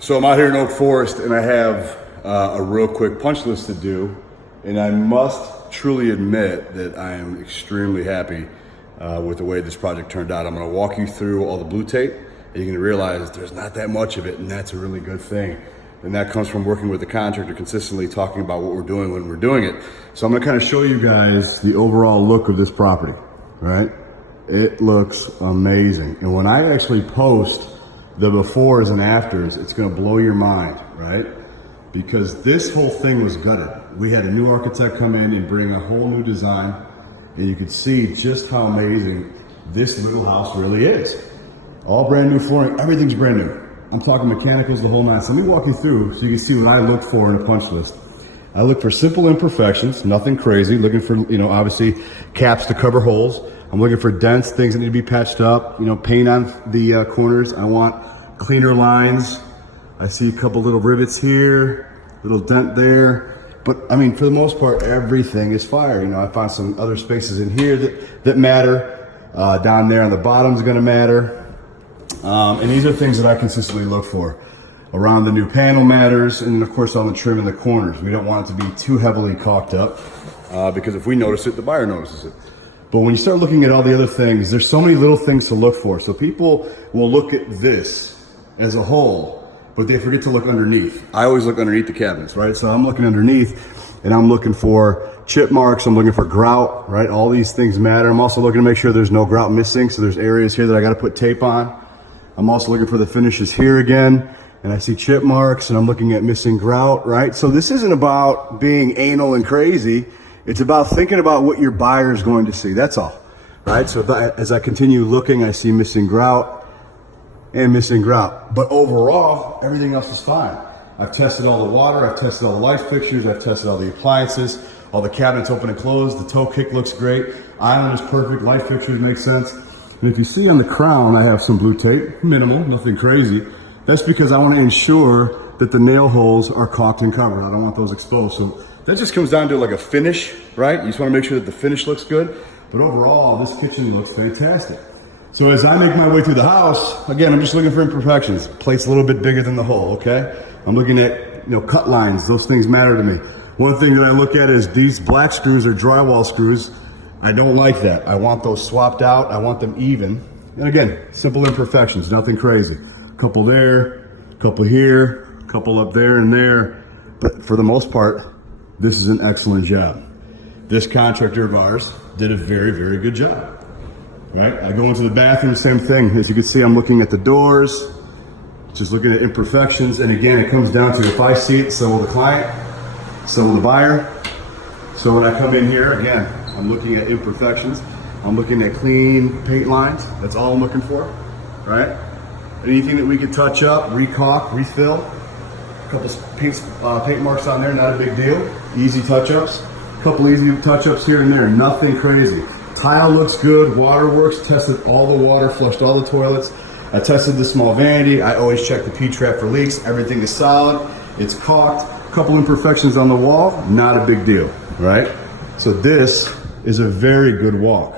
So I'm out here in Oak Forest and I have a real quick punch list to do, and I must truly admit that I am extremely happy with the way this project turned out. I'm going to walk you through all the blue tape, and you're going to realize there's not that much of it, and that's a really good thing. And that comes from working with the contractor, consistently talking about what we're doing when we're doing it. So I'm going to kind of show you guys the overall look of this property, right? It looks amazing. And when I actually post the befores and afters, it's going to blow your mind, right? Because this whole thing was gutted. We had a new architect come in and bring a whole new design, and you could see just how amazing this little house really is. All brand new flooring, everything's brand new. I'm talking mechanicals, the whole nine. So let me walk you through so you can see what I look for in a punch list. I look for simple imperfections, nothing crazy. Looking for, obviously caps to cover holes. I'm looking for dents, things that need to be patched up, paint on the corners. I want cleaner lines. I see a couple little rivets here, little dent there. But I mean, for the most part, everything is fire. I found some other spaces in here that matter. Down there on the bottom is gonna matter. And these are things that I consistently look for. Around the new panel matters, and then of course on the trim in the corners. We don't want it to be too heavily caulked up because if we notice it, the buyer notices it. But when you start looking at all the other things, there's so many little things to look for. So people will look at this as a whole, but they forget to look underneath. I always look underneath the cabinets, right? So I'm looking underneath and I'm looking for chip marks. I'm looking for grout, right? All these things matter. I'm also looking to make sure there's no grout missing. So there's areas here that I got to put tape on. I'm also looking for the finishes here again. And I see chip marks and I'm looking at missing grout, right? So this isn't about being anal and crazy. It's about thinking about what your buyer is going to see. That's all, right? So as I continue looking, I see missing grout and missing grout. But overall, everything else is fine. I've tested all the water. I've tested all the light fixtures. I've tested all the appliances. All the cabinets open and closed. The toe kick looks great. Island is perfect. Light fixtures make sense. And if you see on the crown, I have some blue tape. Minimal, nothing crazy. That's because I want to ensure that the nail holes are caulked and covered. I don't want those exposed. So that just comes down to like a finish, right? You just want to make sure that the finish looks good. But overall, this kitchen looks fantastic. So as I make my way through the house, again, I'm just looking for imperfections. Plate's a little bit bigger than the hole, okay? I'm looking at, cut lines. Those things matter to me. One thing that I look at is these black screws are drywall screws. I don't like that. I want those swapped out. I want them even. And again, simple imperfections, nothing crazy. Couple there, couple here, couple up there and there. But for the most part, this is an excellent job. This contractor of ours did a very, very good job, right? I go into the bathroom, same thing. As you can see, I'm looking at the doors, just looking at imperfections. And again, it comes down to if I see it, so will the client, so will the buyer. So when I come in here, again, I'm looking at imperfections. I'm looking at clean paint lines. That's all I'm looking for, right? Anything that we could touch up, re-caulk, refill. A couple paint marks on there, not a big deal. Easy touch-ups. A couple easy touch-ups here and there, nothing crazy. Tile looks good, water works, tested all the water, flushed all the toilets. I tested the small vanity. I always check the P-trap for leaks. Everything is solid, it's caulked. A couple imperfections on the wall, not a big deal, right? So this is a very good walk.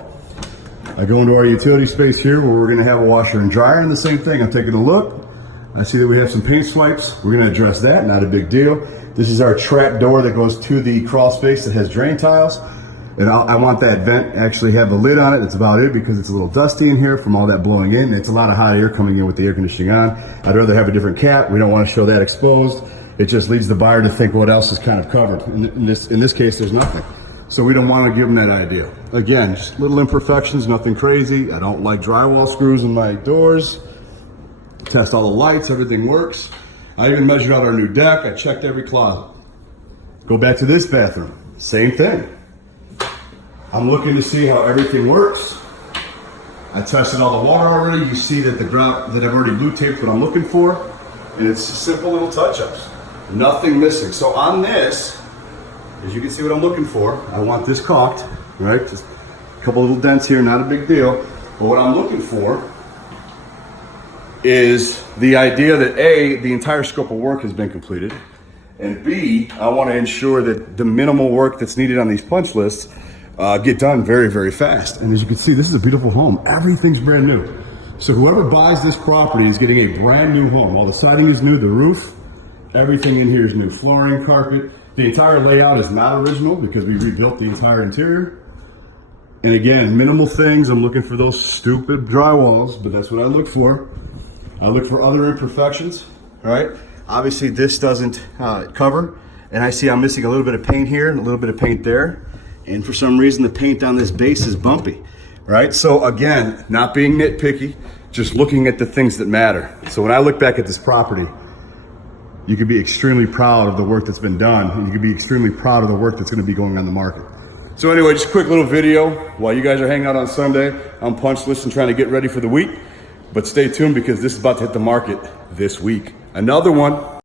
I go into our utility space here where we're gonna have a washer and dryer, and the same thing. I'm taking a look. I see that we have some paint swipes. We're gonna address that, not a big deal. This is our trap door that goes to the crawl space that has drain tiles. And I want that vent actually have the lid on it. That's about it because it's a little dusty in here from all that blowing in. It's a lot of hot air coming in with the air conditioning on. I'd rather have a different cap. We don't wanna show that exposed. It just leads the buyer to think what else is kind of covered. In this case, there's nothing. So we don't want to give them that idea. Again, just little imperfections, nothing crazy. I don't like drywall screws in my doors. Test all the lights, everything works. I even measured out our new deck. I checked every closet. Go back to this bathroom, same thing. I'm looking to see how everything works. I tested all the water already. You see that the grout that I've already blue taped what I'm looking for. And it's simple little touch-ups, nothing missing. So on this, as you can see what I'm looking for, I want this caulked, right? Just a couple little dents here, not a big deal. But what I'm looking for is the idea that A, the entire scope of work has been completed, and B, I want to ensure that the minimal work that's needed on these punch lists get done very, very fast. And as you can see, this is a beautiful home. Everything's brand new. So whoever buys this property is getting a brand new home. All the siding is new, the roof, everything in here is new. Flooring, carpet. The entire layout is not original because we rebuilt the entire interior. And again, minimal things. I'm looking for those stupid drywalls, but that's what I look for. I look for other imperfections, right? Obviously this doesn't cover, and I see I'm missing a little bit of paint here and a little bit of paint there. And for some reason, the paint on this base is bumpy, right? So again, not being nitpicky, just looking at the things that matter. So when I look back at this property, you could be extremely proud of the work that's been done, and you could be extremely proud of the work that's gonna be going on the market. So anyway, just a quick little video while you guys are hanging out on Sunday. I'm punch listing, trying to get ready for the week, but stay tuned because this is about to hit the market this week. Another one.